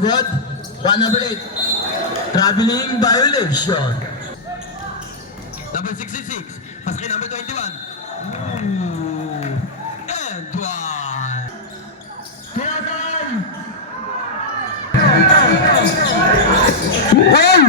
susugod. 1 number 8. Traveling violation. Number 66. Paski number 21. Ooh. And 1. Tinasan! Wow!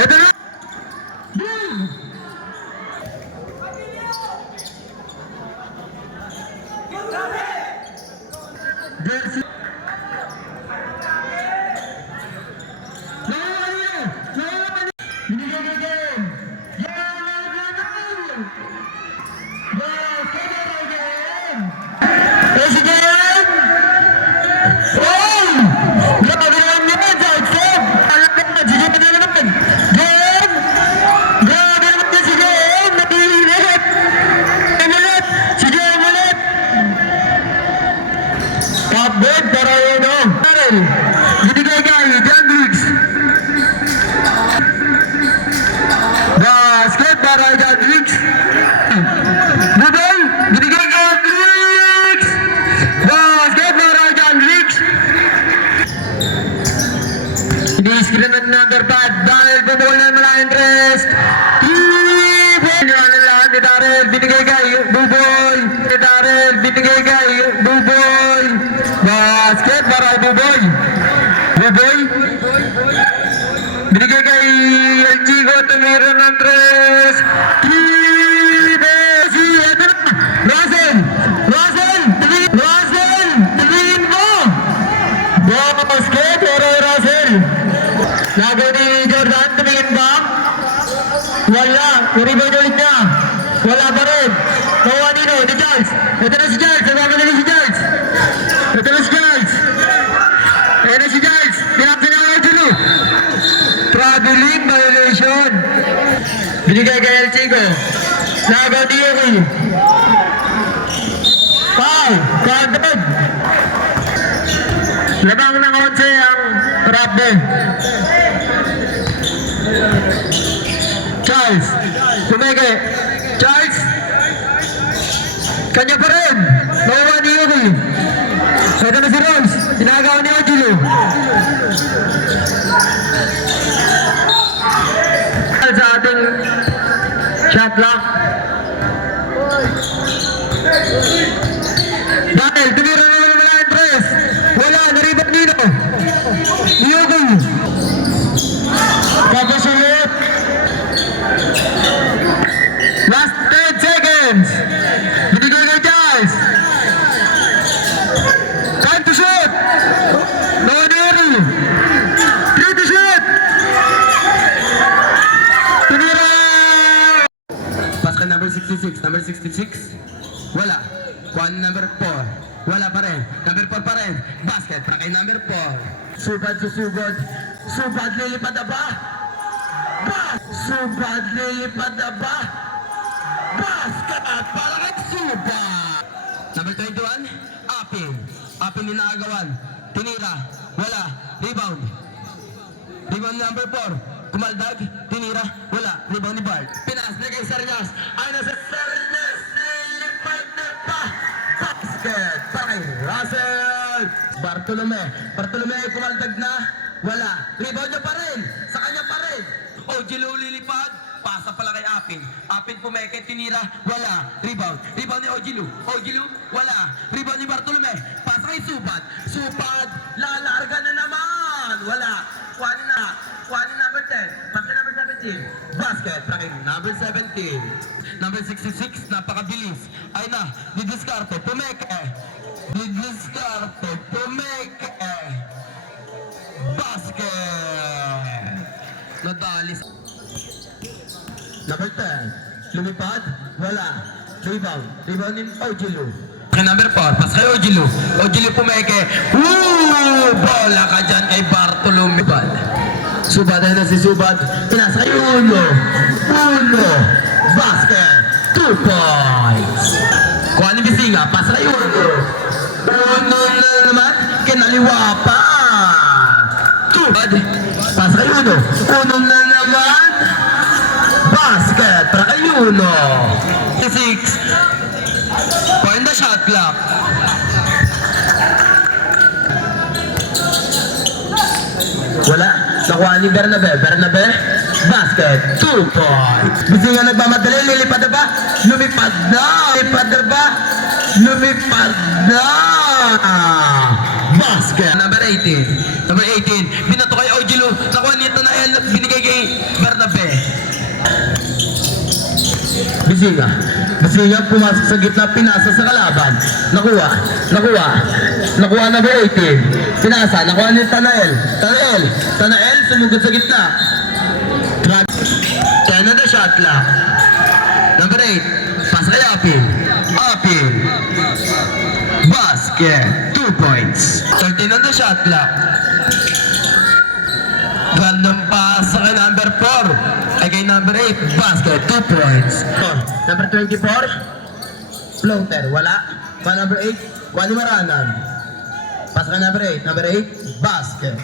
Ito na! Jersey. Kapbet para yun o. Binigay kay John Briggs. Basket para John Briggs. Bubay, binigay kay John Briggs. Basket para John Briggs. Ini-screen ng number 5 dahil bumukol na mula interest. Pinyalan lang ni Darrell, binigay kay Buboy. Ni Darrell, binigay kay Buboy. Basket para Buboy. Buboy. Binigay kay El Chico, tumira ng tres. Messi, ito na. Russell, tuloyin mo. Basket para Russell. Lago ni Jordan, tumingin ba? Wala, i-rebound ulit niya. Wala pa rin. Nakuha nino, ni Charles. Ito na si Charles, nagkaka na si Charles. Ito na si Charles. Ito na si Charles. Pinaksin niya ang Julo. Traveling violation. Binigay kay El Chico. Lago ni Yuri. Foul. Counted. Lamang ng 11 ang Rapde. Charles. Tumeke. Charles. Kanya pa rin. Nakuha ni Yuri. Ito na si Rons. Inagawa ni Ojulu. Sa ating shot clock. Dahil tumira na naman ang press. Wala. Naribag nino. Yuri. Tapos ulit. Last 10 seconds. Binigay kay Charles. Time to shoot. No one early. 3 to shoot. Tumira. Pass ka number 66. Number 66. Wala. One number 4. Wala pa rin. Number 4 pa rin. Basket para kay number 4. Subad susugod. Subad lilipad na ba? Subad lilipad na ba? Basket para kay Subad. Number 21. Apin. Apin ninagawan. Tinira. Wala. Rebound. Rebound number 4. Kumaldag. Tinira. Wala. Rebound ni Bart. Pinas na kay Sarnas. Ay nasa Sarnas. Lilipad na ba? Basket para kay Russell. Bartolome kumaldag na. Wala. Rebound niya pa rin. Sa kanya pa rin. Ojilo lilipad. Pasa pala kay Apin. Apin pumeke. Tinira. Wala. Rebound. Rebound ni Ojilo. Ojilo. Wala. Rebound ni Bartolome. Pasa kay Subad. Subad. Lalarga na naman. Wala. Kuhanin na. Kuhanin number 10. Basket number 17. Basket para kay number 17. Number 66. Napakabilis. Ay na. Didiskarte. Pumeke. Didiskarte. Pumeke. Basket. Nadalis. Number 10. Lumipad. Wala. Rebound. Rebound ni Ojulu. Kay number 4, pas kay Ojilo. Ojilo pumeke. Woo! Bola ka dyan kay Bartolome. Subad na si Subad. Pinas kay Uno. Basket. 2 points. Kuha ni Bisinga, pas kay Uno. Uno na naman, kinaliwa pa. Subad. Pas kay Uno. Uno na naman. Basket para kay Uno. 6. Point the shot clock. Wala. Nakuha ni Bernabe. Bernabe. Basket. 2 points. Gusto nga nagmamadali. Lilipad na ba? Lumipad na. Lumipad na ba? Lumipad na. Basket. Number 18. Number 18. Binato kay Ojilu. Nakuha nito na L. Binigay kay Bernabe. Bisiga. Bisiga pumasok sa gitna, pinasa sa kalaban. Nakuha. Nakuha. Nakuha number 18. Pinasa. Nakuha ni Tanael. Tanael. Tanael sumugod sa gitna. Canada shot clock. Number 8. Pasa kay Apil. Apil. Basket. 2 points. 13 on the shot clock. Gandang pasa kay number 4. Ay kay number 8. Basket. 2 points. Number 24. Floater. Wala. Pa number 8. Wani Maranan. Pasa kay number 8. Number 8. Basket.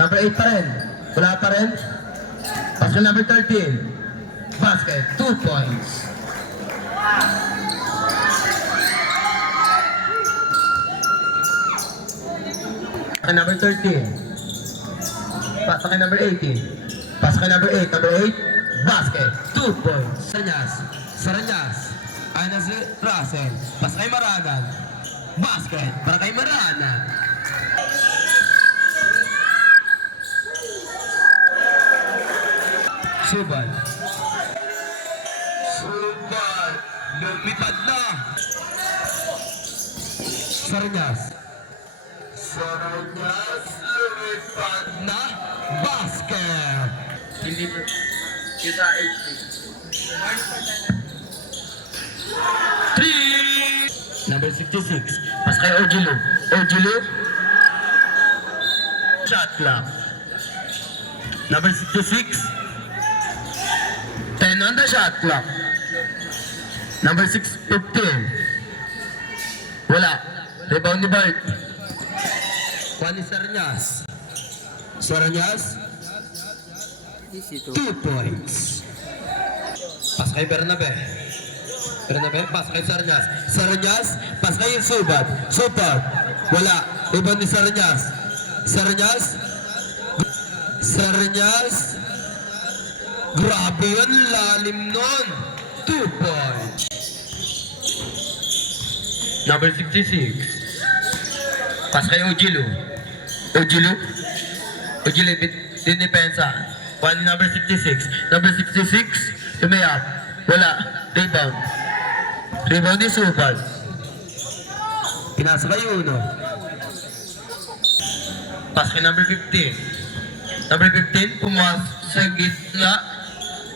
Number 8 pa rin. Wala pa rin. Pass kay number 13. Basket. 2 points. Kay number 13. Pass kay number 18. Pass kay number 8. Number 8. Basket. 2 points. Saranyas. Saranyas. Ayun na si Russell. Pass kay Maranan. Basket. Para kay Maranan. Subal. Subal. Lumipad na. Saranyas. Saranyas. Lumipad na. Basket. Hindi mo. Kita 3. Number 66. Pas kay Ojilu. Ojilu. Shot clock. Number 66. 10 on the shot clock. Number 6, 15. Wala. Rebound ni Bart. Juan ni Saranyas. Saranyas. 2 points. Pas kay Bernabe. Bernabe, pas kay Saranyas. Saranyas, pas kay Subat. Subat. Wala. Rebound ni Saranyas. Saranyas. Saranyas. Grabe yan, lalim nun. 2 points. Number 66. Pas kay Ojilu. Ojilu. Ojilu, dinipensa. One number 66. Number 66, lumayap. Wala. Rebound. Rebound ni Supal. Pinasa kay Uno. Pas kay number 15. Number 15, pumasok sa gitna.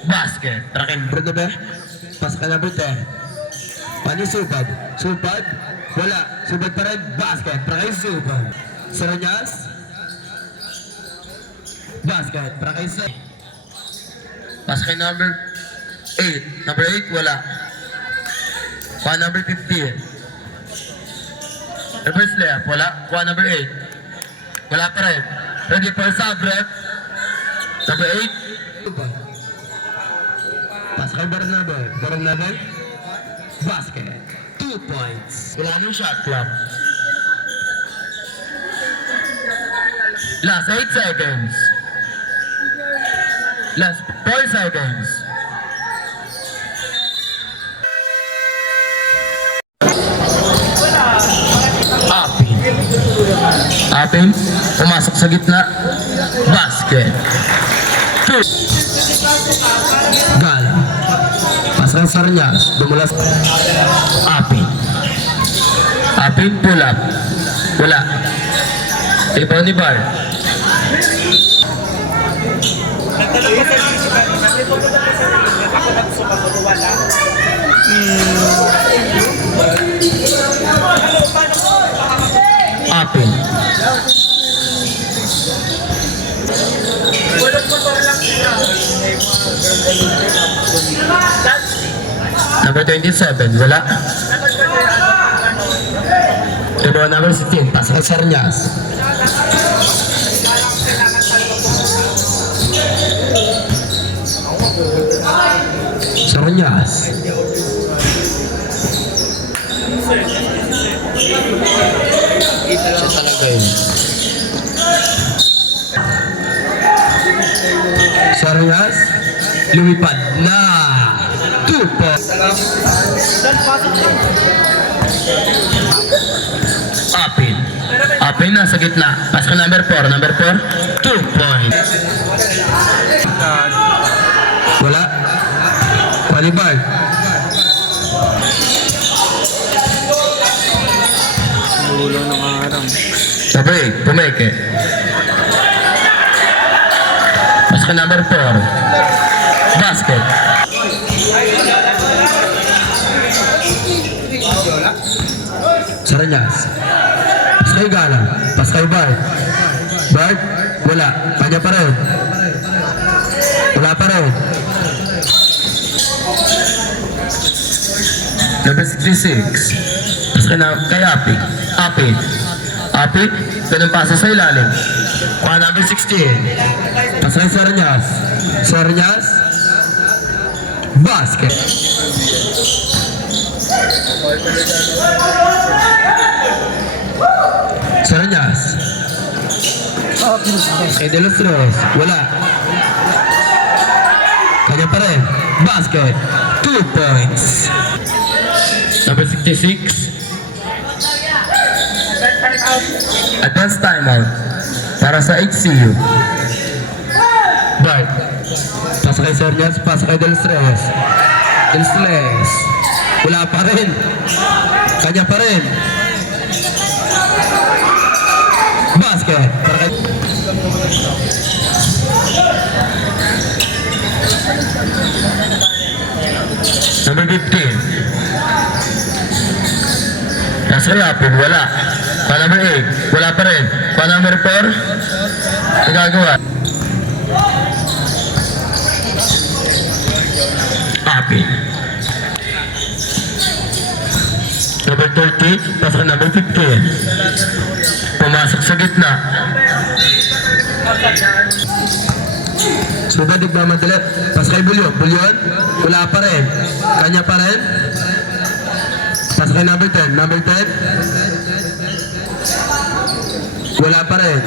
Basket. Trakin Bernabe. Pas ka number 10. Paano Supad? Supad? Wala. Supad pa rin. Basket. Trakin Supad. Saranyas. Basket. Trakin sa. Pas kay number 8. Number 8. Wala. Pa number 15. Reverse layup. Wala. Pa number 8. Wala pa rin. Ready for sub-rep. Number 8. Pas kay Bernabe. Bernabe. Basket. 2 points. Wala nang shot clock. Last 8 seconds. Last 4 seconds. Apin. Apin. Pumasok sa gitna. Basket. 2. Gala. Pasang Saranyas. Dumulas. Apin. Apin pull up. Wala. Rebound ni Bar. Apin. Number 27, wala. Rebound number 16, pasok kay Saranyas. Saranyas. Siya talaga yun. Saranyas. Lumipad na. 2 points. Apin. Apin na sa gitna. Pass ka number 4. Number 4. 2 points. Wala. Qualify. Ulo ng arang. Sabay, pumeke. Pass ka number 4. Basket. Saranyas. Pass kay Gala. Pass kay Bart. Bart, wala. Kanya pa rin. Wala pa rin. Number 66. Pass kay Api. Api. Api, ganun pasa sa ilalim. Kuha number 16. Pass kay Saranyas. Saranyas. Basket. Saranyas. Kay De Los Tres. Wala. Kanya pa rin. Basket. 2 points. Number 66. Advanced timeout. Para sa HCU. Bart. Pasa kay Saranyas. Pasa kay De Los Tres. De Los Tres. Wala pa rin. Kanya pa rin. Basket. Para kay... Number 15. Nasa Yapin, wala. Pa number 8, wala pa rin. Pa number 4, nagagawa. Apin. Number 30, pasok ka number 15. Pumasok sa gitna. Suga nagmamadalit. Pas kay Bulyon. Bulyon, wala pa rin. Kanya pa rin. Pas kay number 10. Number 10. Wala pa rin.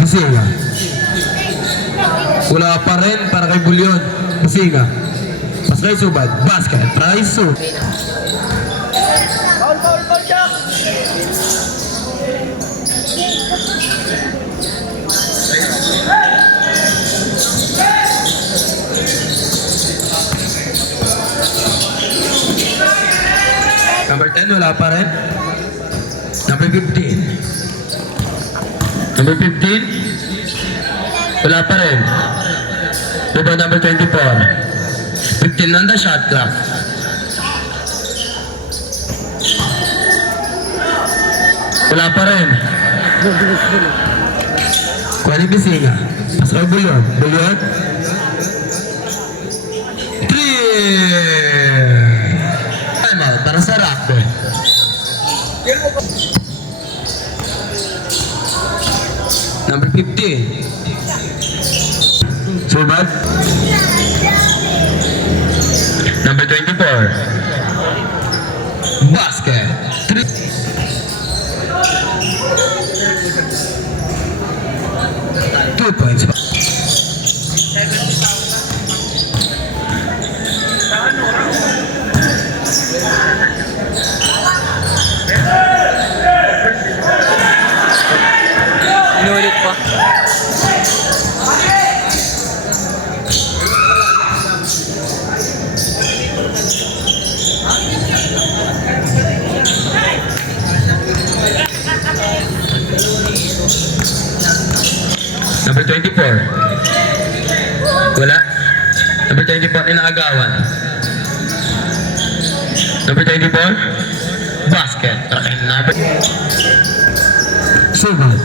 Bisinga. Wala pa rin para kay Bulyon. Bisinga. Pas kay Subad. Basket. Para kay Sub. Number 10, wala pa rin. Number 15. Number 15, wala pa rin. Diba number 24? 15 on the shot clock. Wala pa rin. Kuha ni Bisinga. Pas kay Bulyon. Bulyon. 3! Timeout para sa Rockbe. Number 15. Subad. Number 24. Basket. 3. Two points. Inulit pa. Number 24. Wala. Number 24, inaagawan. Number 24, basket. Okay, number... Subad.